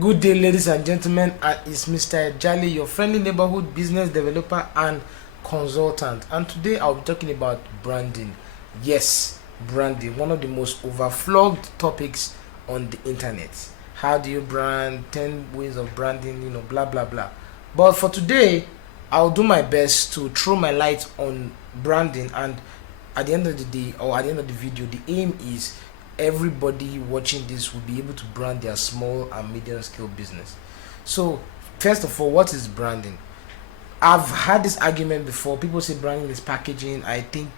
Good day, ladies and gentlemen. It's Mr. Jali, your friendly neighborhood business developer and consultant. And today I'll be talking about branding. Yes, branding, one of the most overflowed topics on the internet. How do you brand? 10 ways of branding, blah blah blah. But for today, I'll do my best to throw my light on branding, and at the end of the day, or at the end of the video, the aim is everybody watching this will be able to brand their small and medium scale business. So first of all, what is branding? I've had this argument before. People say branding is packaging. I think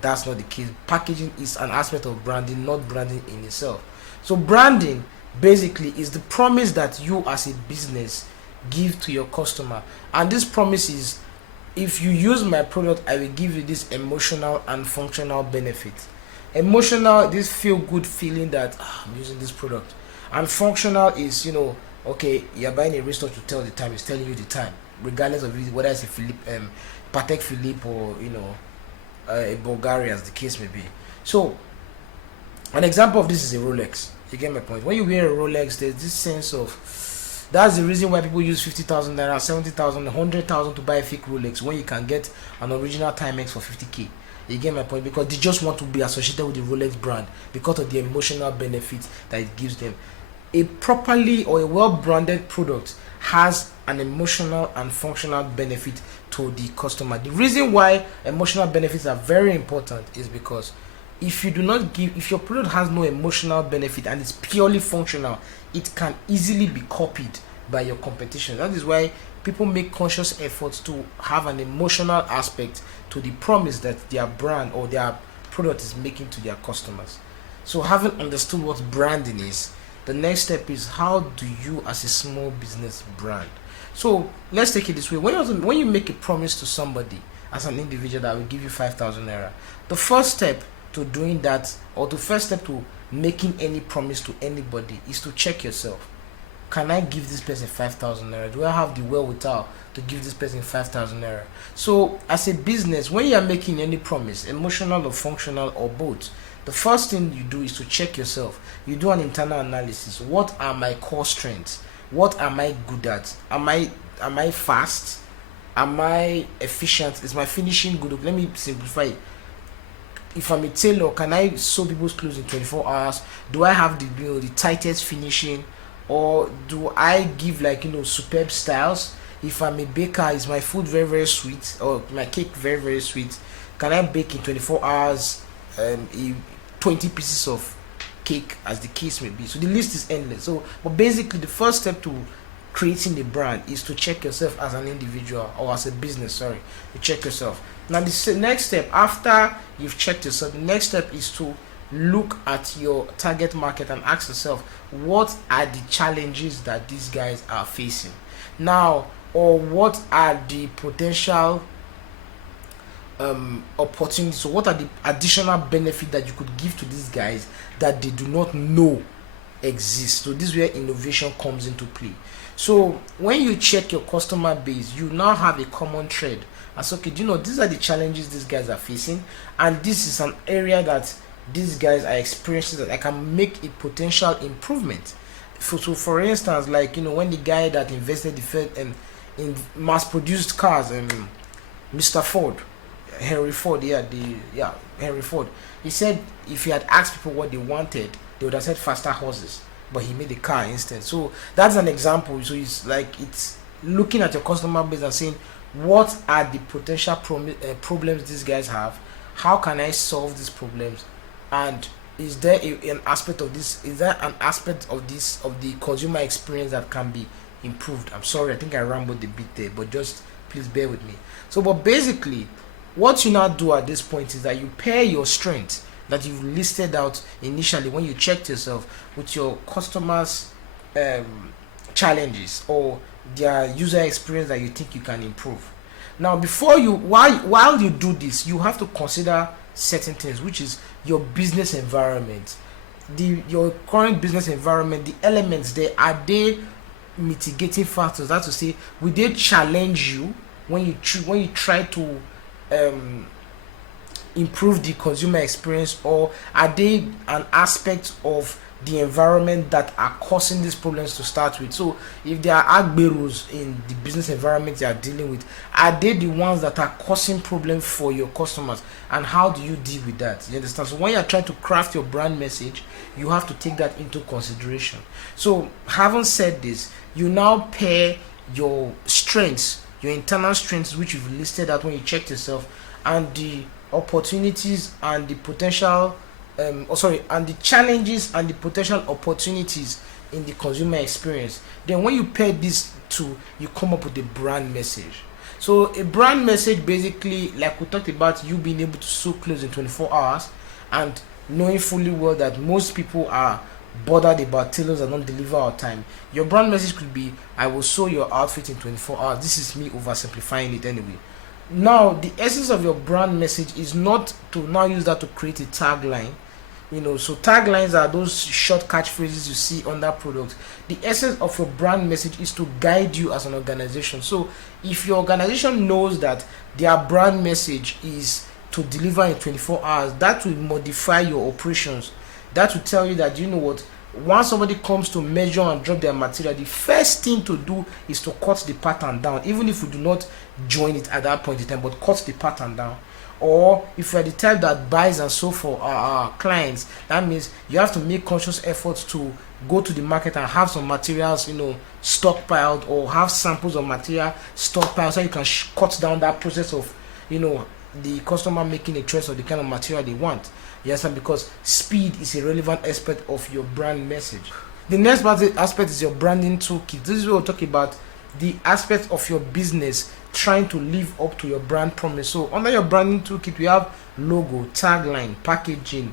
that's not the case. Packaging is an aspect of branding, not branding in itself. So branding basically is the promise that you as a business give to your customer, and this promise is, if you use my product, I will give you this emotional and functional benefit. Emotional, this feel good feeling that I'm using this product, and functional is, okay, you're buying a wristwatch to tell the time, it's telling you the time, regardless of whether it's a Patek Philippe, or a Bulgari, as the case may be. So an example of this is a Rolex. You get my point. When you wear a Rolex, there's this sense of, that's the reason why people use 50,000 naira, 70,000, 100,000 to buy a fake Rolex when you can get an original Timex for 50k. You get my point? Because they just want to be associated with the Rolex brand because of the emotional benefits that it gives them. A properly or a well-branded product has an emotional and functional benefit to the customer. The reason why emotional benefits are very important is because if your product has no emotional benefit and it's purely functional, it can easily be copied by your competition. That is why people make conscious efforts to have an emotional aspect to the promise that their brand or their product is making to their customers. So having understood what branding is, the next step is, how do you as a small business brand? So let's take it this way. When you make a promise to somebody as an individual that will give you 5,000 naira, the first step to doing that, or the first step to making any promise to anybody, is to check yourself. Can I give this person 5,000 naira? Do I have the wherewithal to give this person 5,000 naira? So as a business, when you are making any promise, emotional or functional or both, the first thing you do is to check yourself. You do an internal analysis. What are my core strengths? What am I good at? Am I fast? Am I efficient? Is my finishing good? Let me simplify it. If I'm a tailor, can I sew people's clothes in 24 hours? Do I have the tightest finishing? Or do I give superb styles? If I'm a baker, is my food very very sweet, or my cake very very sweet? Can I bake in 24 hours 20 pieces of cake, as the case may be? So the list is endless. So but basically the first step to creating a brand is to check yourself as an individual, or as a business, sorry. You check yourself. Now the next step, after you've checked yourself, the next step is to look at your target market and ask yourself, what are the challenges that these guys are facing now, or what are the potential opportunities? So what are the additional benefit that you could give to these guys that they do not know exist? So this is where innovation comes into play. So when you check your customer base, you now have a common thread as, okay, these are the challenges these guys are facing, and this is an area that these guys are experiencing that I can make a potential improvement. So for instance, when the guy that invested in mass-produced cars, Mr. Ford, Henry Ford, Henry Ford, he said if he had asked people what they wanted, they would have said faster horses, but he made a car instead. So that's an example. So it's looking at your customer base and saying, what are the potential problems these guys have? How can I solve these problems? And is there an aspect of this? Is there an aspect of the consumer experience that can be improved? I'm sorry, I think I rambled a bit there, but just please bear with me. So, but basically, what you now do at this point is that you pair your strengths that you've listed out initially when you checked yourself with your customers' challenges or their user experience that you think you can improve. Now, while you do this, you have to consider certain things, which is your business environment, your current business environment, the elements there. Are they mitigating factors? That's to say, will they challenge you when you try to improve the consumer experience, or are they an aspect of the environment that are causing these problems to start with. So if there are agberos in the business environment you are dealing with, are they the ones that are causing problems for your customers, and how do you deal with that? You understand? So when you're trying to craft your brand message, you have to take that into consideration. So having said this, you now pair your strengths, your internal strengths which you've listed out when you checked yourself, and the opportunities and the potential and the challenges and the potential opportunities in the consumer experience. Then when you pair these two, you come up with a brand message. So a brand message, basically, like we talked about, you being able to sew clothes in 24 hours, and knowing fully well that most people are bothered about tailors that don't deliver on time. Your brand message could be, I will sew your outfit in 24 hours. This is me oversimplifying it anyway. Now the essence of your brand message is not to now use that to create a tagline. So taglines are those short catchphrases you see under products. The essence of your brand message is to guide you as an organization. So if your organization knows that their brand message is to deliver in 24 hours, that will modify your operations. That will tell you that, once somebody comes to measure and drop their material, the first thing to do is to cut the pattern down, even if we do not join it at that point in time, but cut the pattern down. Or if you are the type that buys and so for our clients, that means you have to make conscious efforts to go to the market and have some materials stockpiled, or have samples of material stockpiled, so you can cut down that process of the customer making a choice of the kind of material they want. Yes, and because speed is a relevant aspect of your brand message. The next aspect is your branding toolkit. This is where we'll talk about the aspect of your business trying to live up to your brand promise. So under your branding toolkit, we have logo, tagline, packaging,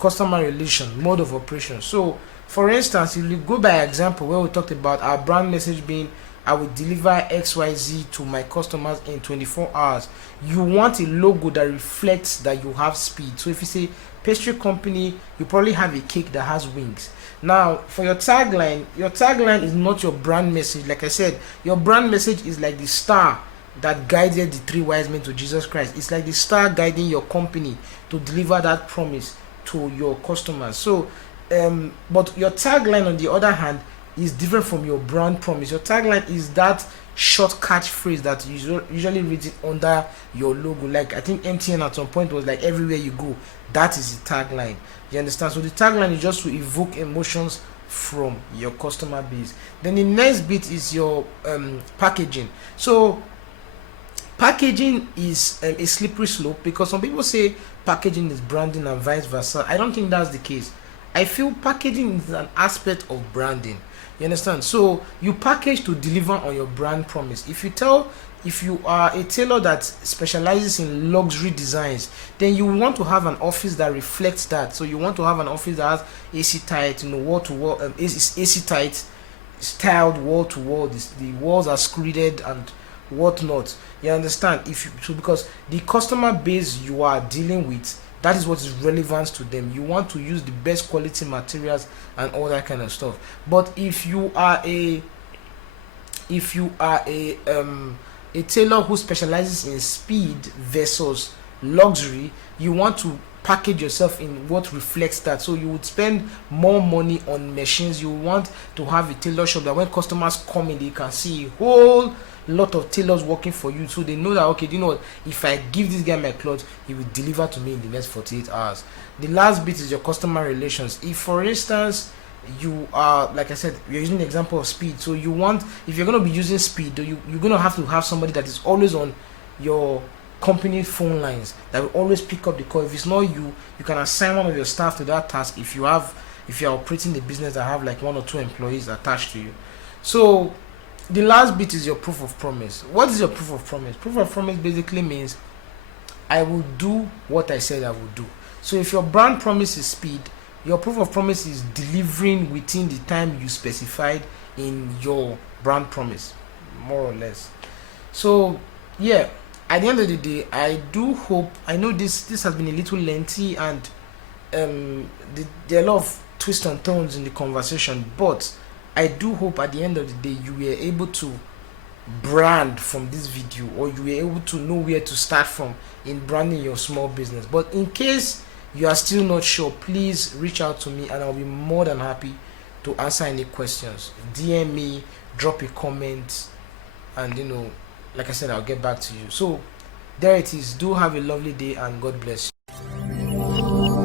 customer relation, mode of operation. So for instance, if you go by example where we talked about our brand message being, I will deliver XYZ to my customers in 24 hours. You want a logo that reflects that you have speed. So if you say pastry company, you probably have a cake that has wings. Now, for your tagline is not your brand message. Like I said, your brand message is like the star that guided the three wise men to Jesus Christ. It's like the star guiding your company to deliver that promise to your customers. So, but your tagline, on the other hand, is different from your brand promise. Your tagline is that short catchphrase that usually reads it under your logo. Like I think MTN at some point was like, everywhere you go, that is the tagline. You understand? So the tagline is just to evoke emotions from your customer base. Then the next bit is your packaging. So packaging is a slippery slope, because some people say packaging is branding and vice versa. I don't think that's the case. I feel packaging is an aspect of branding. You understand? So you package to deliver on your brand promise. If you are a tailor that specializes in luxury designs, then you want to have an office that reflects that. So you want to have an office that has AC tight, wall to wall, AC tight, styled wall to wall. The walls are screeded and whatnot. You understand? Because the customer base you are dealing with, that is what is relevant to them. You want to use the best quality materials and all that kind of stuff. But if you are a tailor who specializes in speed versus luxury, you want to package yourself in what reflects that. So you would spend more money on machines. You want to have a tailor shop that when customers come in, they can see a whole lot of tailors working for you, so they know that, okay, if I give this guy my clothes, he will deliver to me in the next 48 hours. The last bit is your customer relations. If for instance you are, like I said, you're using the example of speed, so you want, if you're going to be using speed, you're going to have somebody that is always on your company phone lines, that will always pick up the call. If it's not you, you can assign one of your staff to that task if you're operating the business that have like 1 or 2 employees attached to you. So the last bit is your proof of promise. What is your proof of promise? Proof of promise basically means I will do what I said I will do. So if your brand promise is speed, your proof of promise is delivering within the time you specified in your brand promise, more or less. So yeah, at the end of the day, I do hope, I know this has been a little lengthy, and there are a lot of twists and turns in the conversation, but I do hope at the end of the day you were able to brand from this video, or you were able to know where to start from in branding your small business. But in case you are still not sure, please reach out to me and I'll be more than happy to answer any questions. DM me, drop a comment, and like I said, I'll get back to you. So there it is. Do have a lovely day and God bless you.